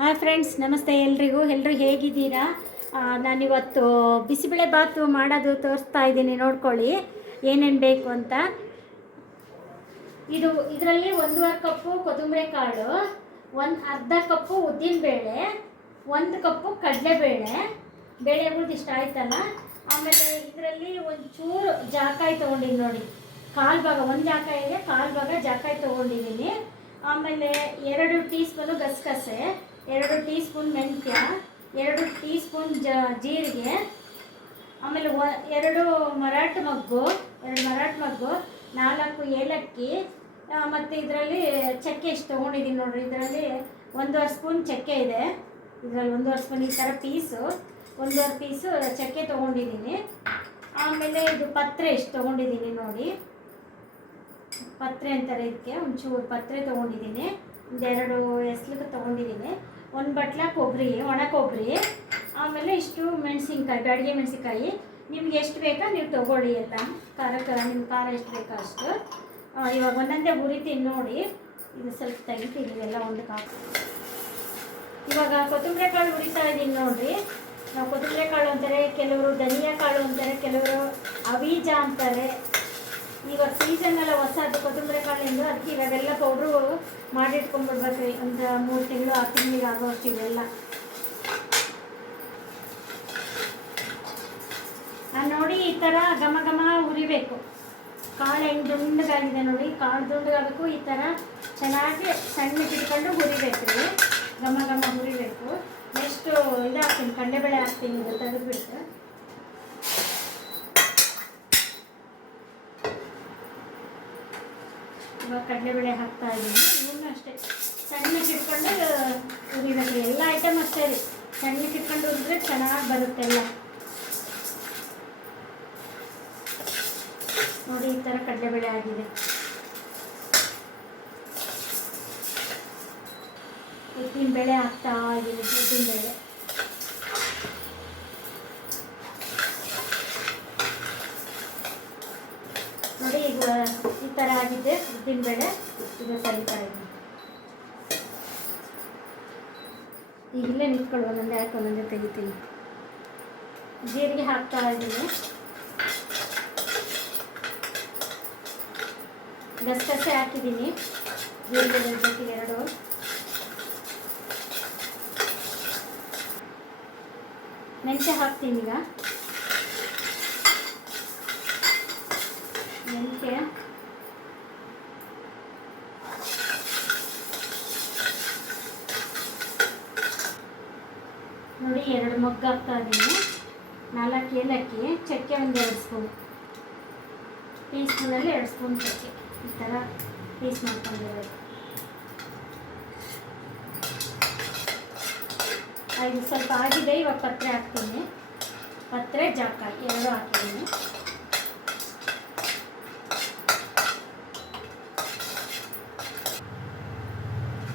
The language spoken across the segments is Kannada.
ಹಾಯ್ ಫ್ರೆಂಡ್ಸ್ ನಮಸ್ತೆ ಎಲ್ರಿಗೂ. ಎಲ್ಲರೂ ಹೇಗಿದ್ದೀರಾ? ನಾನಿವತ್ತು ಬಿಸಿಬೇಳೆ ಬಾತು ಮಾಡೋದು ತೋರಿಸ್ತಾ ಇದ್ದೀನಿ, ನೋಡ್ಕೊಳ್ಳಿ. ಏನೇನು ಬೇಕು ಅಂತ. ಇದು ಇದರಲ್ಲಿ ಒಂದೂವರೆ ಕಪ್ಪು ಕೊತ್ತಂಬರಿ ಕಾಳು, ಒಂದು ಅರ್ಧ ಕಪ್ಪು ಉದ್ದಿನಬೇಳೆ, ಒಂದು ಕಪ್ಪು ಕಡಲೆಬೇಳೆ. ಬೇಳೆಗಳ್ದು ಇಷ್ಟ ಆಯ್ತಲ್ಲ? ಆಮೇಲೆ ಇದರಲ್ಲಿ ಒಂದು ಚೂರು ಜಾಕಾಯಿ ತೊಗೊಂಡಿನಿ ನೋಡಿ. ಕಾಲು ಭಾಗ, ಒಂದು ಜಾಕಾಯಿಗೆ ಕಾಲು ಭಾಗ ಜಾಕಾಯಿ ತೊಗೊಂಡಿದ್ದೀನಿ ಆಮೇಲೆ ಎರಡು ಟೀ ಸ್ಪೂನು ಗಸಗಸೆ. ಎರಡು ಟೀ ಸ್ಪೂನ್ ಮೆಂತ್ಯ, ಎರಡು ಟೀ ಸ್ಪೂನ್ ಜ, ಜೀರಿಗೆ, ಆಮೇಲೆ ಒ, ಎರಡು ಮರಾಠ ಮಗ್ಗು, ಎರಡು ಮರಾಠ ಮಗ್ಗು, ನಾಲ್ಕು ಏಲಕ್ಕಿ ಮತ್ತು ಇದರಲ್ಲಿ ಚಕ್ಕೆ ಇಷ್ಟು ತೊಗೊಂಡಿದ್ದೀನಿ ನೋಡ್ರಿ. ಇದರಲ್ಲಿ ಒಂದೂವರೆ ಸ್ಪೂನ್ ಚಕ್ಕೆ ಇದೆ. ಇದರಲ್ಲಿ ಒಂದೂವರೆ ಸ್ಪೂನ್ ಈ ಥರ ಪೀಸು, ಒಂದೂವರೆ ಪೀಸು ಚಕ್ಕೆ ತೊಗೊಂಡಿದ್ದೀನಿ. ಆಮೇಲೆ ಇದು ಪತ್ರೆ ಇಷ್ಟು ತೊಗೊಂಡಿದ್ದೀನಿ ನೋಡಿ. ಪತ್ರೆ ಅಂತಾರೆ ಇದಕ್ಕೆ, ಒಂಚೂರು ಪತ್ರೆ ತೊಗೊಂಡಿದ್ದೀನಿ. ಒಂದೆರಡು ಎಸ್ಲಿಗೆ ತೊಗೊಂಡಿದ್ದೀನಿ. ಒಂದು ಬಟ್ಲ ಕೊಬ್ಬರಿ ಒಣ ಕೊಬ್ಬರಿ ಆಮೇಲೆ ಇಷ್ಟು ಮೆಣಸಿನ್ಕಾಯಿ, ಬ್ಯಾಡಿಗೆ ಮೆಣಸಿನ್ಕಾಯಿ. ನಿಮ್ಗೆ ಎಷ್ಟು ಬೇಕಾ ನೀವು ತೊಗೊಳ್ಳಿ ಎಲ್ಲ ಖಾರಕ್ಕೆ ನಿಮ್ಮ ಖಾರ ಎಷ್ಟು ಬೇಕೋ ಅಷ್ಟು. ಇವಾಗ ಒಂದೊಂದೇ ಹುರಿತೀನಿ ನೋಡಿ. ಇದು ಸ್ವಲ್ಪ ತೆಗಿತೀನಿ ಎಲ್ಲ ಒಂದು ಹಾಕಿ. ಇವಾಗ ಕೊತ್ತಂಬರಿ ಕಾಳು ಹುರಿತಾ ಇದ್ದೀನಿ ನೋಡಿರಿ. ನಾವು ಕೊತ್ತಂಬರಿ ಕಾಳು ಅಂತಾರೆ, ಕೆಲವರು ಧನಿಯಾ ಕಾಳು ಅಂತಾರೆ, ಕೆಲವರು ಅವೀಜ ಅಂತಾರೆ. ಇವಾಗ ಸೀಸನ್ ಎಲ್ಲ ಹೊಸದು, ಕೊತ್ತಂಬರಿ ಕಾಳಿಂದು ಅದಕ್ಕೆ ಇವಾಗೆಲ್ಲ ಪೌಡ್ರು ಮಾಡಿಟ್ಕೊಂಡ್ಬಿಡ್ಬೇಕ್ರಿ ಒಂದು ಮೂರು ತಿಂಗಳು, ಆರು ತಿಂಗಳಿಗೆ ಆಗೋಷ್ಟು ಇವೆಲ್ಲ. ನೋಡಿ ಈ ಥರ ಘಮ ಘಮ ಹುರಿಬೇಕು ಕಾಳು ಹೆಂಗೆ ದುಂಡಗಾಗಿದೆ ನೋಡಿ, ಕಾಳು ದುಂಡಗಾಗಬೇಕು ಈ ಥರ ಚೆನ್ನಾಗಿ ಸಣ್ಣ ಇಟ್ಕೊಂಡು ಹುರಿಬೇಕು ರೀ. ಘಮ ಘಮ ಹುರಿಬೇಕು ನೆಕ್ಸ್ಟು ಇದು ಹಾಕ್ತೀನಿ ಕಡಲೆಬೇಳೆ ಹಾಕ್ತೀನಿ ತೆಗೆದ್ಬಿಟ್ಟು ಇವಾಗ ಕಡಲೆಬೇಳೆ ಹಾಕ್ತಾ ಇದ್ದೀನಿ. ಇವನ್ನೂ ಅಷ್ಟೇ. ಸಣ್ಣಕ್ಕೆ ಇಟ್ಕೊಂಡು ಹುರಿಬೇಕು ಎಲ್ಲ ಐಟಮ್ ಅಷ್ಟೇ ರೀ. ಸಣ್ಣಕ್ಕೆ ಇಟ್ಕೊಂಡು ಹುರಿದ್ರೆ ಚೆನ್ನಾಗಿ ಬರುತ್ತೆ ಎಲ್ಲ. ನೋಡಿ, ಈ ಥರ ಕಡಲೆಬೇಳೆ ಆಗಿದೆ. ಉದ್ದಿನ ಬೇಳೆ ಹಾಕ್ತಾ ಇದ್ದೀನಿ, ಉದ್ದಿನ ಬೇಳೆ. ನೋಡಿ, ಈಗ ಈ ಥರ ಆಗಿದೆ, ಉದ್ದಿನ ಬೇಳೆ, ಈಗ ಸರಿತಾ ಇದ್ದೀನಿ ಈಗ ಇಲ್ಲೇ ನಿಂತ್ಕೊಳ್ಳಿ ಒಂದೊಂದೇ ಹಾಕಿ ಒಂದೊಂದೇ ತೆಗಿತೀನಿ. ಜೀರಿಗೆ ಹಾಕ್ತಾ ಇದ್ದೀನಿ. ಗಸಗಸೆ ಹಾಕಿದ್ದೀನಿ. ಜೀರಿಗೆ ಜೊತೆಗೆ ಎರಡು. ಮೆಂತ್ಯ ಹಾಕ್ತೀನಿ ಈಗ. ಮೆಂತ್ಯ ನೋಡಿ, ಎರಡು ಮೊಗ್ಗು ಹಾಕ್ತಾ ಇದ್ದೀನಿ ನಾಲ್ಕು ಏಲಕ್ಕಿ, ಚಕ್ಕೆ ಒಂದು ಎರಡು ಸ್ಪೂನ್. ಟೀ ಸ್ಪೂನಲ್ಲಿ ಎರಡು ಸ್ಪೂನ್ ಚಕ್ಕೆ. ಈ ಥರ ಪೀಸ್ ಮಾಡ್ಕೊಂಡಿರೋದು. ಇದು ಸ್ವಲ್ಪ ಆಗಿದೆ, ಇವಾಗ ಪತ್ರೆ ಹಾಕ್ತೀನಿ. ಪತ್ರೆ ಜಾಕ, ಎರಡು ಹಾಕಿದ್ದೀನಿ.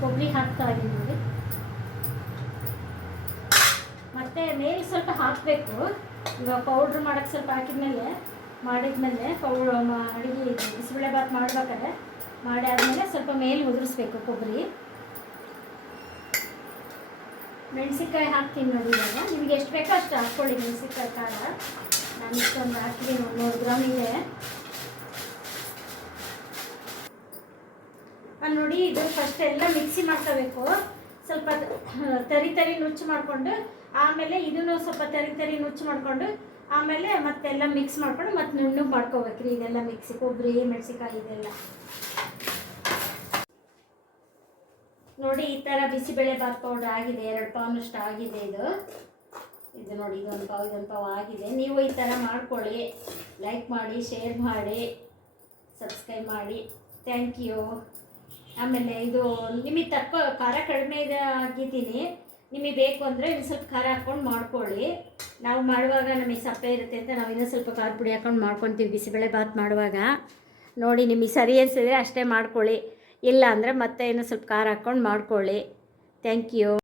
ಕೊಬ್ಬರಿ ಹಾಕ್ತಾ ಇದ್ದೀನಿ ನೋಡಿ. ಮತ್ತೆ ಮೇಲೆ ಸ್ವಲ್ಪ ಹಾಕಬೇಕು. ಇವಾಗ ಪೌಡ್ರ್ ಮಾಡೋಕ್ಕೆ ಸ್ವಲ್ಪ ಹಾಕಿದ್ಮೇಲೆ, ಮಾಡಿದ್ಮೇಲೆ ಪೌಡ್ರ್ ಅಡುಗೆ ಬಿಸಿಬೇಳೆ ಭಾತ್ ಮಾಡ್ಬೇಕಾದ್ರೆ ಮಾಡಿ ಆದಮೇಲೆ ಸ್ವಲ್ಪ ಮೇಲೆ ಉದುರಿಸ್ಬೇಕು ಕೊಬ್ಬರಿ. ಮೆಣಸಿನ್ಕಾಯಿ ಹಾಕ್ತೀನಿ ನೋಡಿ ಇವಾಗ. ನಿಮ್ಗೆ ಎಷ್ಟು ಬೇಕೋ ಅಷ್ಟು ಹಾಕ್ಕೊಳ್ಳಿ ಮೆಣಸಿನ್ಕಾಯಿ ಖಾರ. ನಾನು ಇಷ್ಟೊಂದು ಹಾಕಿದ್ದೀನಿ, ಒಂದು ನೂರು ಗ್ರಾಮ್ ಇದೆ. ಅಲ್ಲಿ ನೋಡಿ ಇದು ಫಸ್ಟ್ ಎಲ್ಲ ಮಿಕ್ಸಿ ಮಾಡ್ಕೋಬೇಕು. ಸ್ವಲ್ಪ ತರಿ ತರಿ ನುಚ್ಚು ಮಾಡಿಕೊಂಡು, ಆಮೇಲೆ ಇದನ್ನು ಸ್ವಲ್ಪ ತರಿ ತರಿ ನುಚ್ಚು ಮಾಡಿಕೊಂಡು, ಆಮೇಲೆ ಮತ್ತೆಲ್ಲ ಮಿಕ್ಸ್ ಮಾಡ್ಕೊಂಡು ಮತ್ತೆ ನುಣ್ಣಗೆ ಮಾಡ್ಕೋಬೇಕ್ರಿ ಇದೆಲ್ಲ ಮಿಕ್ಸಿ ಕೊಬ್ಬರಿ, ಮೆಣಸಿನ್ಕಾಯಿ ಇದೆಲ್ಲ. ನೋಡಿ ಈ ಥರ ಬಿಸಿಬೇಳೆ ಬಾತ್ ಪೌಡರ್ ಆಗಿದೆ, ಎರಡು ಪಾವ್ನಷ್ಟು ಆಗಿದೆ ಇದು. ಇದು ನೋಡಿ ಇದೊಂದು ಪಾವ್ ಇದೊಂದು ಪಾವ್ ಆಗಿದೆ. ನೀವು ಈ ಥರ ಮಾಡ್ಕೊಳ್ಳಿ. ಲೈಕ್ ಮಾಡಿ ಶೇರ್ ಮಾಡಿ ಸಬ್ಸ್ಕ್ರೈಬ್ ಮಾಡಿ. ಥ್ಯಾಂಕ್ ಯು ಆಮೇಲೆ ಇದು ನಿಮಗೆ ತಕ್ಕ ಖಾರ ಕಡಿಮೆ ಇದೆ ಆಗಿದ್ದೀನಿ. ನಿಮಗೆ ಬೇಕು ಅಂದರೆ ಇನ್ನು ಸ್ವಲ್ಪ ಖಾರ ಹಾಕ್ಕೊಂಡು ಮಾಡ್ಕೊಳ್ಳಿ. ನಾವು ಮಾಡುವಾಗ ನಮಗೆ ಸಪ್ಪೆ ಇರುತ್ತೆ ಅಂತ ನಾವು ಇನ್ನೂ ಸ್ವಲ್ಪ ಖಾರ ಪುಡಿ ಹಾಕ್ಕೊಂಡು ಮಾಡ್ಕೊತೀವಿ ಬಿಸಿಬೇಳೆ ಬಾತ್ ಮಾಡುವಾಗ. ನೋಡಿ ನಿಮಗೆ ಸರಿ ಅನಿಸಿದ್ರೆ ಅಷ್ಟೇ ಮಾಡ್ಕೊಳ್ಳಿ. ಇಲ್ಲ ಅಂದರೆ ಮತ್ತೆ ಇನ್ನೂ ಸ್ವಲ್ಪ ಖಾರ ಹಾಕ್ಕೊಂಡು ಮಾಡ್ಕೊಳ್ಳಿ. Thank you